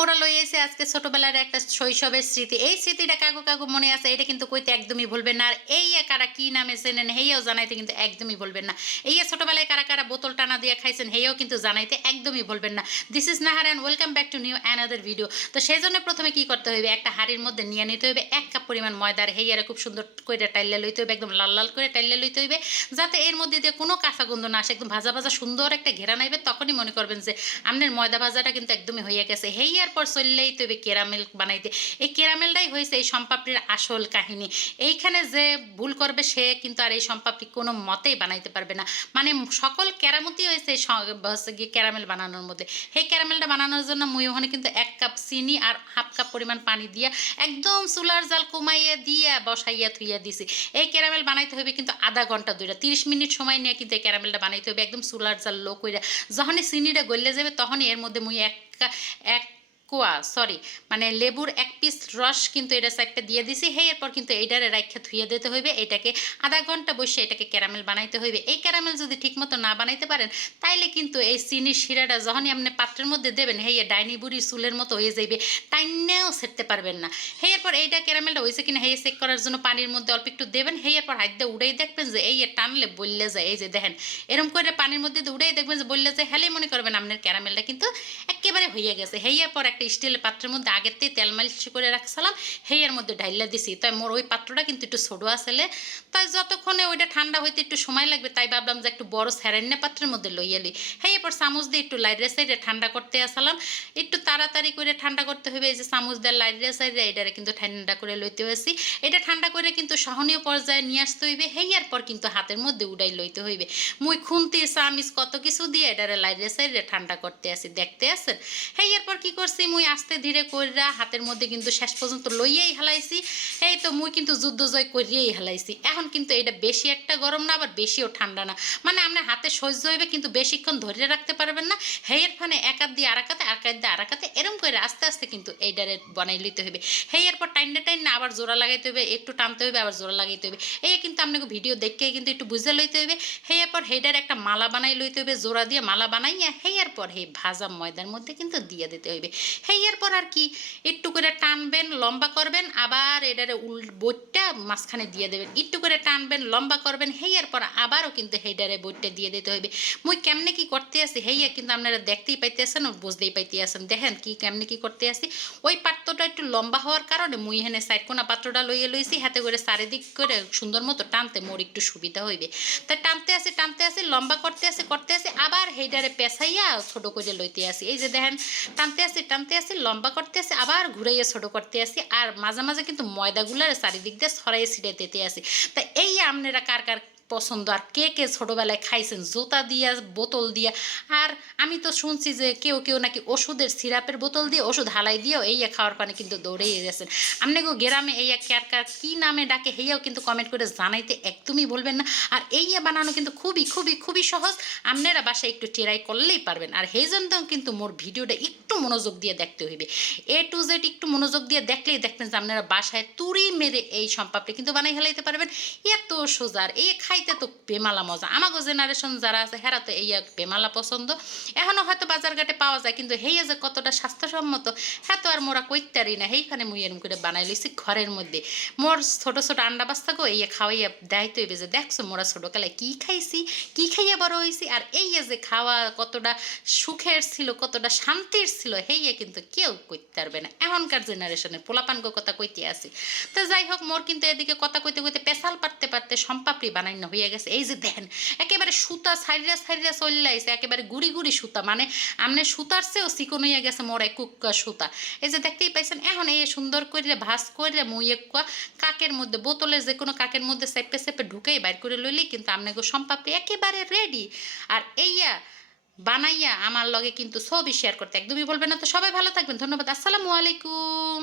মোরা লই এসে আজকে ছোটবেলার একটা শৈশবের স্মৃতি। এই স্মৃতিটা কাকু কাকু মনে আছে? এটা কিন্তু কইতে একদমই ভুলবেন না। আর এই কারা কী নামে চেনেন হেইও জানাইতে কিন্তু একদমই ভুলবেন না। এই ছোটবেলায় কারা কারা বোতল টানা দিয়ে খাইছেন হেইও কিন্তু জানাইতে একদমই ভুলবেন না। This is Nahar and welcome back to new another video তো সেই জন্য প্রথমে কি করতে হবে একটা হাড়ির মধ্যে নিয়ে নিতে হবে এক কাপ পরিমাণ ময়দার হেইয়ারে খুব সুন্দর করে টাইলে লইতে হবে একদম লাল লাল করে টাইলে লইতে হইবে, যাতে এর মধ্যে দিয়ে কোনো কাঁচা গন্ধ না আসে, একদম ভাজা ভাজা সুন্দর একটা ঘেরা নাইবে, তখনই মনে করবেন যে আপনার ময়দা ভাজাটা কিন্তু একদমই হয়ে গেছে। হেইয়ার পর চললেই তো কেরামেল বানাইতে। এই কেরামেলটাই হয়েছে এই সম্পাপড়ির আসল কাহিনী। এইখানে যে ভুল করবে সে কিন্তু আর এই সম্পাপড়ি কোনো মতেই বানাইতে পারবে না। মানে সকল কেরামতি হয়েছে হচ্ছে গিয়ে ক্যারামেল বানানোর মধ্যে। সেই ক্যারামেলটা বানানোর জন্য মুই ওখানে কিন্তু এক কাপ চিনি আর হাফ কাপ পরিমাণ পানি দিয়া একদম চুলার জাল কমাইয়া দিয়া বসাইয়া থুইয়া দিছি। এই ক্যারামেল বানাইতে হবে কিন্তু আধা ঘণ্টা দুইটা তিরিশ মিনিট সময় নিয়ে কিন্তু এই ক্যারামেলটা বানাইতে হবে একদম চুলার জাল লো কইরা। যখনই চিনিটা গলে যাবে তখনই এর মধ্যে মুই এক এক কোয়া সরি মানে লেবুর এক পিস রস কিন্তু এটা সাইডটা দিয়ে দিছি সেই এরপর কিন্তু এইটারে রাখা ধুয়ে দিতে হইবে, এটাকে আধা ঘণ্টা বসে এটাকে ক্যারামেল বানাইতে হইবে। এই ক্যারামেল যদি ঠিকমতো না বানাইতে পারেন, তাইলে কিন্তু এই চিনির শিরাটা যখনই আপনি পাত্রের মধ্যে দেবেন, হেই ডাইনি বুড়ি চুলের মতো হয়ে যাইবে টাইনেও সেরতে পারবেন না। সেই এরপর এইটা ক্যারামেলটা হয়েছে কিনা হেয়ে চেক করার জন্য পানির মধ্যে অল্প একটু দেবেন সেই এরপর হাত দিয়ে উড়াই দেখবেন যে, এই টানলে বললে যায়, এই যে দেখেন এরকম করে পানির মধ্যে উড়াই দেখবেন যে বললে যায় হেলে মনে করবেন আপনার ক্যারামেলটা কিন্তু একেবারে হয়ে গেছে। হেয়ার পর একটা স্টিলের পাত্রের মধ্যে আগের তেল মালিশ করে রাখছিলাম হেয়ার মধ্যে ঢাইলা দিছি। তাই মোর ওই পাত্রটা কিন্তু একটু ছোটো আসলে। তাই যতক্ষণে ওইটা ঠান্ডা হইতে একটু সময় লাগবে, তাই ভাবলাম যে একটু বড় স্যারেন্যা পাত্রের মধ্যে লইয়া লই হ্যাঁ এরপর চামচ দিয়ে একটু লাইটে সাইডে ঠান্ডা করতে আসলাম। একটু তাড়াতাড়ি করে ঠান্ডা করতে হবে এই যে চামচ দিয়ে লাইটে সাইডে, এটারে কিন্তু ঠান্ডা করে লইতে হয়েছি এটা ঠান্ডা করে কিন্তু সহনীয় পর্যায়ে নিয়ে আসতে হইবে হেয়ার পর কিন্তু হাতের মধ্যে উড়াই লইতে হইবে। মুই খুন্তি, চামিচ কত কিছু দিয়ে এটারে লাইটে সাইডে ঠান্ডা করতে আসি, দেখতে আছেন? হেই এরপর কি করছি মুই আস্তে ধীরে কইরা হাতের মধ্যে কিন্তু শেষ পর্যন্ত লইয়াই হেলাইছি। এই তো মুই কিন্তু যুদ্ধ জয় করিয়েই হেলাইছি। এখন কিন্তু এটা বেশি একটা গরম না, আবার বেশিও ঠান্ডা না। মানে আপনার হাতে সহ্য হইবে কিন্তু বেশিক্ষণ ধরে রাখতে পারবেন না। হেয়ের ফানে একাত দিয়ে আরাকাতে আরাকাত দিয়ে আরাকাতে, এরম করে আস্তে আস্তে কিন্তু এইটারে বানাই লইতে হবে হেই এরপর টাইনটা টাইন না, আবার জোড়া লাগাইতে হবে একটু টানতে হবে আবার জোড়া লাগাইতে হবে এই কিন্তু আপনাকে ভিডিও দেখে কিন্তু একটু বুঝে লইতে হবে হেয়ার পর হেডার একটা মালা বানাই লইতে হবে জোড়া দিয়ে মালা বানাইয়া হেয়ার পর হে ভাজা ময়দার মধ্যে কিন্তু দিয়ে দিতে হইবে। হেয়ার পর আর কি, একটু করে টানবেন, লম্বা করবেন, আবার এটারে উল, বইটা মাঝখানে দিয়ে দেবেন। একটু করে টানবেন, লম্বা করবেন হেয়ার পর আবারও কিন্তু হেডারে বইটা দিয়ে দিতে হইবে। মুই কেমনে কি করতে আসি হেইয়া কিন্তু আপনারা দেখতেই পাইতে আসেন ও বুঝতেই পাইতে আসেন দেখেন কি কেমনে কি করতে আসি, ওই পাত্রটা একটু লম্বা হওয়ার কারণে মুই এখানে সাইড কোনা পাত্রটা লইয়ে লইছি, হাতে করে চারিদিক করে সুন্দর মতো টানতে মোর একটু সুবিধা হইবে। তাই টানতে আসি টানতে আসি, লম্বা করতে আসি করতে আসি, আবার হেইডারে পেঁচাইয়া ছোট করে লইতে আসি। এই যে দেখেন, টানতে আসি, টানতে আসি, লম্বা করতে আসি, আবার ঘুরাইয়া ছোট করতে আসি, আর মাঝে মাঝে কিন্তু ময়দাগুলার চারিদিক দিয়ে ছড়াইয়ে ছিটে দিতে আসি। তা এই আপনারা কার কার পছন্দ। আর কে কে ছোটোবেলায় খাইছেন? জুতা দিয়া, বোতল দিয়া। আর আমি তো শুনছি যে কেউ কেউ নাকি ওষুধের সিরাপের বোতল দিয়ে ওষুধ হালাই দিয়েও এই খাওয়ার পানি কিন্তু দৌড়েই গেছেন। আপনাকে গ্রামে এই কার কার কী নামে ডাকে হেয়াও কিন্তু কমেন্ট করে জানাইতে একদমই বলবেন না। আর এইয়া বানানো কিন্তু খুবই খুবই খুবই সহজ। আপনারা বাসায় একটু ট্রাই করলেই পারবেন। আর সেই জন্য কিন্তু মোর ভিডিওটা একটু মনোযোগ দিয়ে দেখতে হইবে। এ টু জেড একটু মনোযোগ দিয়ে দেখলেই দেখবেন যে আপনারা বাসায় তুড়ি মেরে এই সম্পাপটি কিন্তু বানাই হেলাইতে পারবেন। এত সোজার এই খাইতে তো বেমালা মজা। আমাগো জেনারেশন যারা আছে, হেরা তো এই এক বেমালা পছন্দ। এখনও হয়তো বাজার ঘাটে পাওয়া যায়, কিন্তু হেইয়া যে কতটা স্বাস্থ্যসম্মত হ্যাঁ তো আর মোরা কইতারি না। সেইখানে মুই এরম করে বানাই লইছি ঘরের মধ্যে। মোর ছোট ছোট আন্ডা বাস্তা গো এই খাওয়াইয়া দেখাইতে হইবে যে, দেখছ মোরা ছোটোকালে কি খাইছি, কি খাইয়া বড় হয়েছি আর এই যে খাওয়া কতটা সুখের ছিল, কতটা শান্তির ছিল, হেইয়া কিন্তু কেউ কইতে পারবে না। এখনকার জেনারেশনের পোলাপানগো কথা কইতে আসি। তো যাই হোক মোর কিন্তু এদিকে কথা কইতে কইতে পেশাল পারতে পারতে সম্পাপড়ি বানাইনো হইয়া গেছে। এই যে দেখেন একেবারে সুতা সাইডা সাইডা চলে আইছে, একেবারে গুড়ি গুড়ি সুতা মানে আমনে সুতার চেয়েও চিকন হইয়া গেছে মোর একুক সুতা। এই যে দেখতেই পাইছেন, এখন এই সুন্দর করে ভাস করে মুই একুয়া কাকের মধ্যে, বোতলে যে কোনো কাকের মধ্যে চেপে চেপে ঢুকেই বাইর করে লইলি কিন্তু আপনাকে সম্পাপড়ি একেবারে রেডি আর এইয়া বানাইয়া আমার লগে কিন্তু ছবি শেয়ার করতে, একদমই বলবেন না। তো সবাই ভালো থাকবেন, ধন্যবাদ, আসসালামু আলাইকুম।